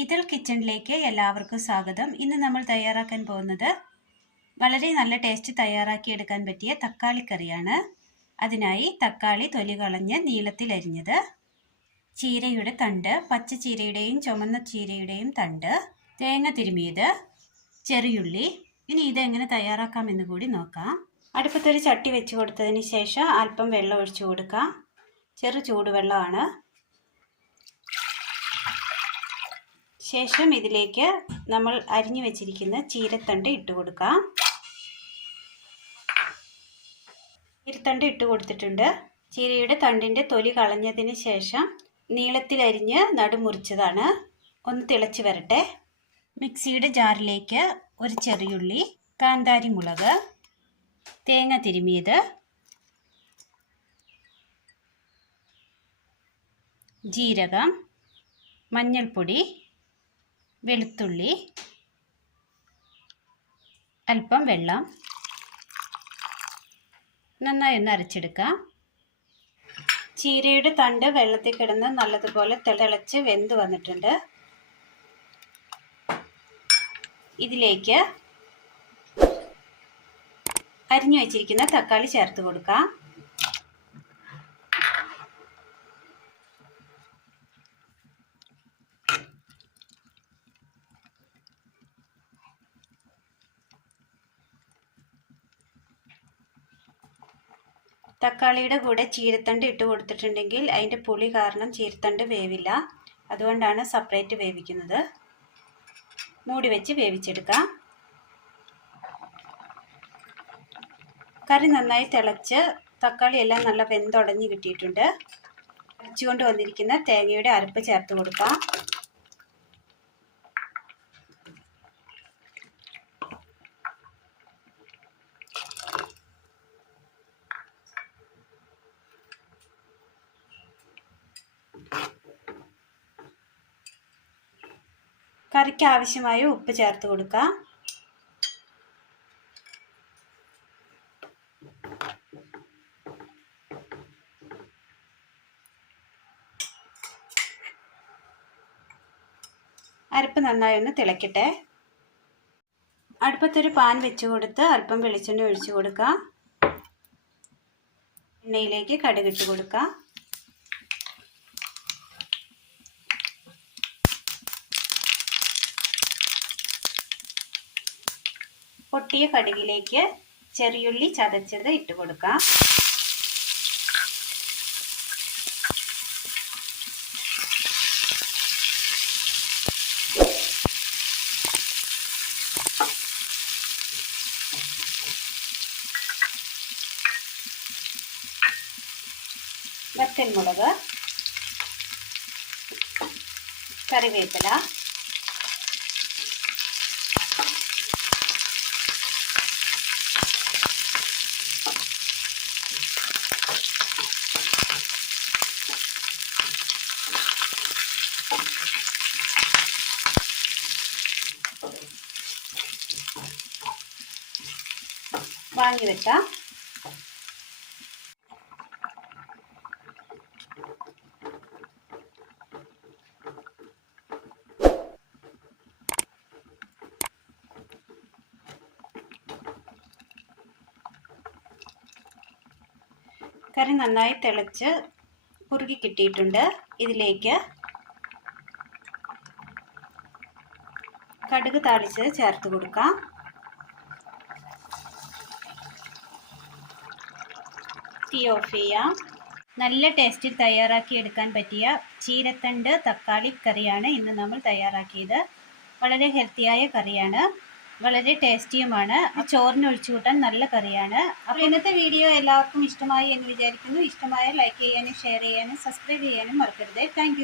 ഇതിൽ കിച്ചണിലേക്ക് എല്ലാവർക്കും സ്വാഗതം. ഇന്ന് നമ്മൾ തയ്യാറാക്കാൻ പോകുന്നത് വളരെ നല്ല ടേസ്റ്റ് തയ്യാറാക്കിയെടുക്കാൻ പറ്റിയ തക്കാളി കറിയാണ് അതിനായി തക്കാളി തൊലി കളഞ്ഞ് നീളത്തിൽ അരിഞ്ഞത്. ചീരയുടെ തണ്ട് പച്ച ചീരയുടെയും ചുമന്ന ചീരയുടെയും തണ്ട് തേങ്ങ തിരുമിയത് ചെറിയുള്ളി. ഇനി ഇതെങ്ങനെ തയ്യാറാക്കാമെന്ന് കൂടി നോക്കാം. അടുപ്പത്തൊരു ചട്ടി വെച്ച് കൊടുത്തതിന് ശേഷം അല്പം വെള്ളം ഒഴിച്ചു കൊടുക്കാം. ചെറു ചൂടുവെള്ളമാണ്. ശേഷം ഇതിലേക്ക് നമ്മൾ അരിഞ്ഞു വെച്ചിരിക്കുന്ന ചീരത്തണ്ട് ഇട്ട് കൊടുക്കാം. ചീരത്തണ്ട് ഇട്ട് കൊടുത്തിട്ടുണ്ട്. ചീരയുടെ തണ്ടിന്റെ തൊലി കളഞ്ഞതിന് ശേഷം നീളത്തിലരിഞ്ഞ് നടുമുറിച്ചതാണ്. ഒന്ന് തിളച്ച് വരട്ടെ. മിക്സിയുടെ ജാറിലേക്ക് ഒരു ചെറിയുള്ളി കാന്താരി മുളക് തേങ്ങ തിരുമിയത് ജീരകം മഞ്ഞൾപ്പൊടി വെളുത്തുള്ളി അല്പം വെള്ളം. നന്നായി ഒന്ന് അരച്ചെടുക്കാം. ചീരയുടെ തണ്ട് വെള്ളത്തിൽ കിടന്ന് നല്ലതുപോലെ തിളച്ച് വെന്ത് വന്നിട്ടുണ്ട്. ഇതിലേക്ക് അരിഞ്ഞു വെച്ചിരിക്കുന്ന തക്കാളി ചേർത്ത് കൊടുക്കാം. തക്കാളിയുടെ കൂടെ ചീരത്തണ്ട് ഇട്ട് കൊടുത്തിട്ടുണ്ടെങ്കിൽ അതിന്റെ പുളി കാരണം ചീരത്തണ്ട് വേവില്ല. അതുകൊണ്ടാണ് സെപ്പറേറ്റ് വേവിക്കുന്നത്. മൂടി വെച്ച് വേവിച്ചെടുക്കാം. കറി നന്നായി തിളച്ച് തക്കാളി എല്ലാം നല്ല വെന്തുടഞ്ഞ് കിട്ടിയിട്ടുണ്ട്. അരച്ചുകൊണ്ട് വന്നിരിക്കുന്ന തേങ്ങയുടെ അരപ്പ് ചേർത്ത് കൊടുക്കാം. കറിക്ക് ആവശ്യമായ ഉപ്പ് ചേർത്ത് കൊടുക്കാം. അരപ്പ് നന്നായി ഒന്ന് തിളക്കട്ടെ. അടുപ്പത്തൊരു പാൻ വെച്ച് കൊടുത്ത് അല്പം വെളിച്ചെണ്ണ ഒഴിച്ചു കൊടുക്കാം. എണ്ണയിലേക്ക് കടുകിട്ട് കൊടുക്കാം. പൊട്ടിയ കടുകിലേക്ക് ചെറിയുള്ളി ചതച്ചത് ഇട്ട് കൊടുക്കാം വറ്റൽമുളക് കറിവേപ്പില വാങ്ങി വെക്കാം കറി നന്നായി തിളച്ച് കുറുകി കിട്ടിയിട്ടുണ്ട്. ഇതിലേക്ക് കടുക് താളിച്ചത് ചേർത്ത് കൊടുക്കാം. തീ ഓഫ് ചെയ്യാം. നല്ല ടേസ്റ്റിൽ തയ്യാറാക്കി എടുക്കാൻ പറ്റിയ ചീരത്തണ്ട് തക്കാളി കറിയാണ് ഇന്ന് നമ്മൾ തയ്യാറാക്കിയത്. വളരെ ഹെൽത്തിയായ കറിയാണ്. വളരെ ടേസ്റ്റിയുമാണ്. ചോറിന് ഒഴിച്ചു കൂട്ടാൻ നല്ല കറിയാണ്. അപ്പോൾ ഇന്നത്തെ വീഡിയോ എല്ലാവർക്കും ഇഷ്ടമായി എന്ന് വിചാരിക്കുന്നു. ഇഷ്ടമായ ലൈക്ക് ചെയ്യാനും ഷെയർ ചെയ്യാനും സബ്സ്ക്രൈബ് ചെയ്യാനും മറക്കരുത്. താങ്ക്